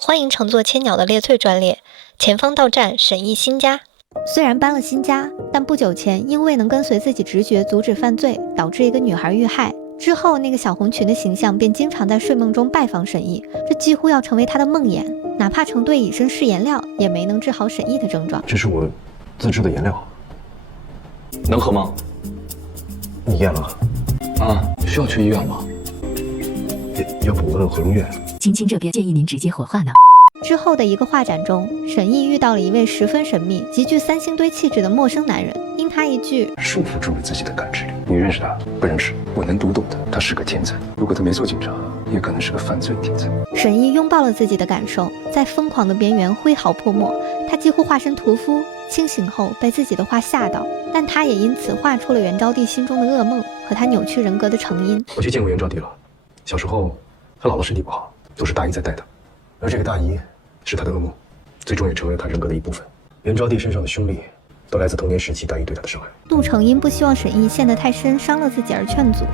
欢迎乘坐千鸟的列翠专列，前方到站沈毅新家。虽然搬了新家，但不久前因未能跟随自己直觉阻止犯罪，导致一个女孩遇害。之后，那个小红裙的形象便经常在睡梦中拜访沈毅，这几乎要成为他的梦魇。哪怕成对以身试颜料，也没能治好沈毅的症状。这是我自制的颜料，能喝吗？你验了？啊，需要去医院吗？要不我问何荣月。青青这边建议您直接火化呢。之后的一个画展中，沈毅遇到了一位十分神秘、极具三星堆气质的陌生男人。因他一句束缚住了自己的感知力。你认识他？不认识。我能读懂的，他是个天才。如果他没做警察，也可能是个犯罪天才。沈毅拥抱了自己的感受，在疯狂的边缘挥毫泼墨。他几乎化身屠夫，清醒后被自己的话吓到，但他也因此画出了袁招娣心中的噩梦和他扭曲人格的成因。我去见过袁招娣了，小时候他姥姥身体不好，都是大姨在带的，而这个大姨是他的噩梦，最终也成为了他人格的一部分。袁招娣身上的凶戾都来自童年时期大姨对他的伤害。杜成因不希望沈毅陷得太深，伤了自己而劝阻，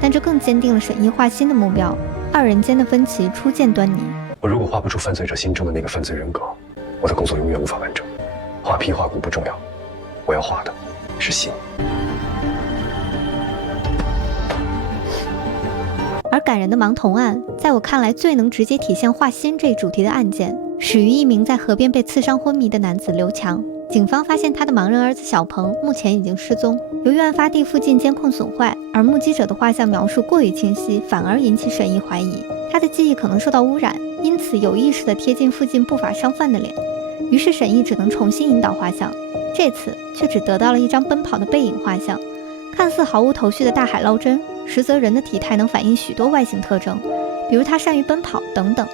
但这更坚定了沈毅画心的目标。二人间的分歧初见端倪。我如果画不出犯罪者心中的那个犯罪人格，我的工作永远无法完成。画皮画骨不重要，我要画的是心。而感人的盲童案，在我看来最能直接体现画心这一主题的案件，始于一名在河边被刺伤昏迷的男子刘强。警方发现他的盲人儿子小鹏目前已经失踪。由于案发地附近监控损坏，而目击者的画像描述过于清晰，反而引起沈毅怀疑他的记忆可能受到污染，因此有意识地贴近附近不法商贩的脸。于是沈毅只能重新引导画像，这次却只得到了一张奔跑的背影画像。看似毫无头绪的大海捞针，实则人的体态能反映许多外形特征，比如他善于奔跑等等。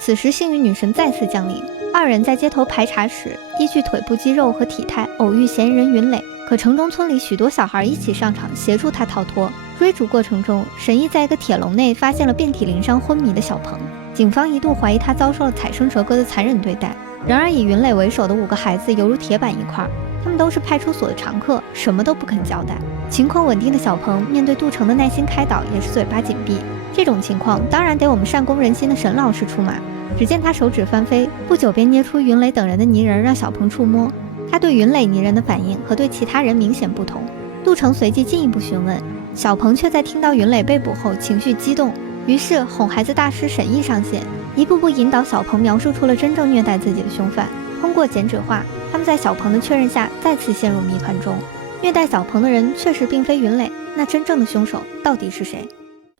此时幸运女神再次降临，二人在街头排查时，依据腿部肌肉和体态偶遇嫌疑人云磊。可城中村里许多小孩一起上场协助他逃脱。追逐过程中，沈毅在一个铁笼内发现了遍体鳞伤昏迷的小鹏，警方一度怀疑他遭受了踩生折割的残忍对待。然而以云磊为首的5个孩子犹如铁板一块，他们都是派出所的常客，什么都不肯交代。情况稳定的小鹏面对杜成的耐心开导，也是嘴巴紧闭。这种情况当然得我们善攻人心的沈老师出马。只见他手指翻飞，不久便捏出云磊等人的泥人让小鹏触摸。他对云磊泥人的反应和对其他人明显不同。杜成随即进一步询问，小鹏却在听到云磊被捕后情绪激动，于是哄孩子大师沈毅上线，一步步引导小鹏描述出了真正虐待自己的凶犯。通过剪纸画，他们在小鹏的确认下再次陷入谜团中。虐待小鹏的人确实并非云磊，那真正的凶手到底是谁？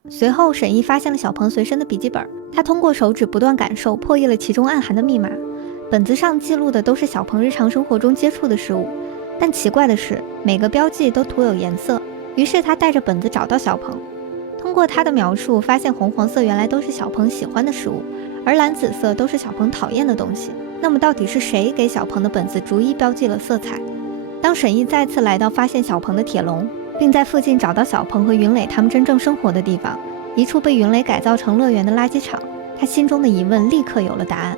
随后沈毅发现了小鹏随身的笔记本，他通过手指不断感受，破译了其中暗含的密码。本子上记录的都是小鹏日常生活中接触的事物，但奇怪的是每个标记都涂有颜色。于是他带着本子找到小鹏，通过他的描述发现红黄色原来都是小鹏喜欢的事物，而蓝紫色都是小鹏讨厌的东西。那么到底是谁给小鹏的本子逐一标记了色彩？当沈毅再次来到发现小鹏的铁笼，并在附近找到小鹏和云磊他们真正生活的地方，一处被云磊改造成乐园的垃圾场，他心中的疑问立刻有了答案。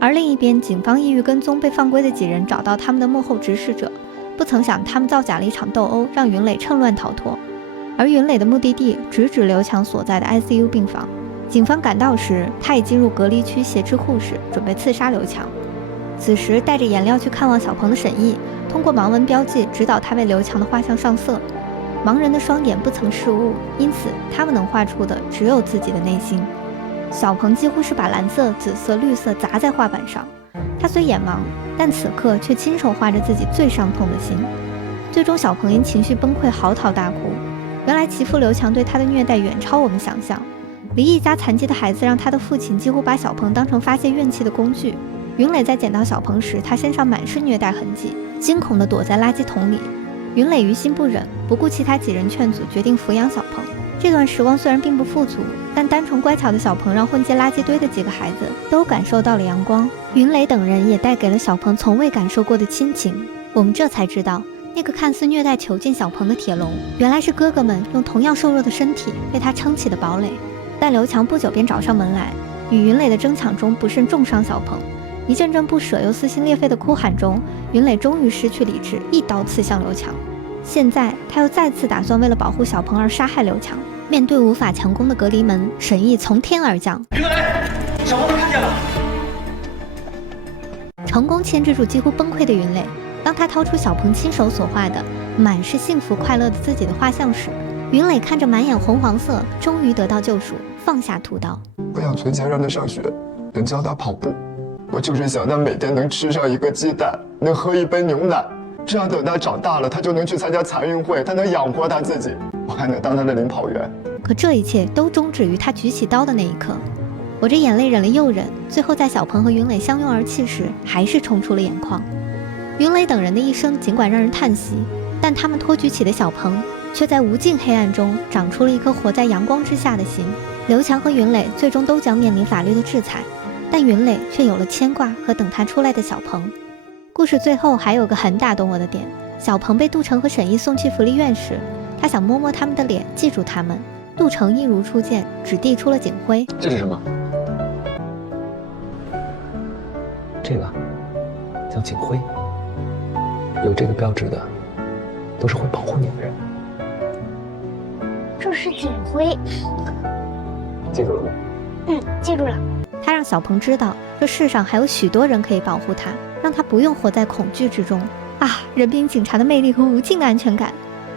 而另一边，警方意欲跟踪被放归的几人，找到他们的幕后指使者，不曾想他们造假了一场斗殴，让云磊趁乱逃脱。而云磊的目的地直指刘强所在的 ICU 病房。警方赶到时，他已进入隔离区挟持护士，准备刺杀刘强。此时带着颜料去看望小鹏的沈毅，通过盲文标记指导他为刘强的画像上色。盲人的双眼不曾视物，因此他们能画出的只有自己的内心。小鹏几乎是把蓝色、紫色、绿色砸在画板上，他虽眼盲，但此刻却亲手画着自己最伤痛的心。最终小鹏因情绪崩溃嚎啕大哭。原来其父刘强对他的虐待远超我们想象。离异家残疾的孩子让他的父亲几乎把小鹏当成发泄怨气的工具。云磊在捡到小鹏时，他身上满是虐待痕迹，惊恐地躲在垃圾桶里。云磊于心不忍，不顾其他几人劝阻，决定抚养小鹏。这段时光虽然并不富足，但单纯乖巧的小鹏让混进垃圾堆的几个孩子都感受到了阳光。云磊等人也带给了小鹏从未感受过的亲情。我们这才知道，那个看似虐待囚禁小鹏的铁笼，原来是哥哥们用同样瘦弱的身体为他撑起的堡垒。但刘强不久便找上门来，与云磊的争抢中不慎重伤小鹏。一阵阵不舍又撕心裂肺的哭喊中，云磊终于失去理智，一刀刺向刘强。现在他又再次打算为了保护小鹏而杀害刘强。面对无法强攻的隔离门，沈毅从天而降。云磊，小鹏被看见了。成功牵制住几乎崩溃的云磊。当他掏出小鹏亲手所画的满是幸福快乐的自己的画像时，云磊看着满眼红黄色，终于得到救赎，放下屠刀。我想存钱让他上学，能教他跑步。我就是想他每天能吃上一个鸡蛋，能喝一杯牛奶，这样等他长大了，他就能去参加残运会，他能养活他自己，我还能当他的领跑员。可这一切都终止于他举起刀的那一刻。我这眼泪忍了又忍，最后在小鹏和云磊相拥而泣时，还是冲出了眼眶。云磊等人的一生尽管让人叹息，但他们托举起的小鹏，却在无尽黑暗中长出了一颗活在阳光之下的心。刘强和云磊最终都将面临法律的制裁，但云磊却有了牵挂和等他出来的小鹏。故事最后还有个很打动我的点，小鹏被杜成和沈毅送去福利院时，他想摸摸他们的脸，记住他们。杜成一如初见，只递出了警徽。这是什么？这个叫警徽，有这个标志的都是会保护你的人。这是警徽。记住了吗？记住了。他让小鹏知道，这世上还有许多人可以保护他，让他不用活在恐惧之中。啊，人民警察的魅力和无尽的安全感。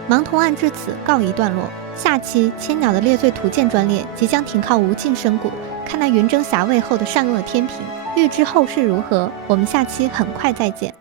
盲童案至此告一段落。下期千鸟的猎罪图鉴专列即将停靠无尽深谷，看那云蒸霞蔚后的善恶天平。欲知后事如何，我们下期很快再见。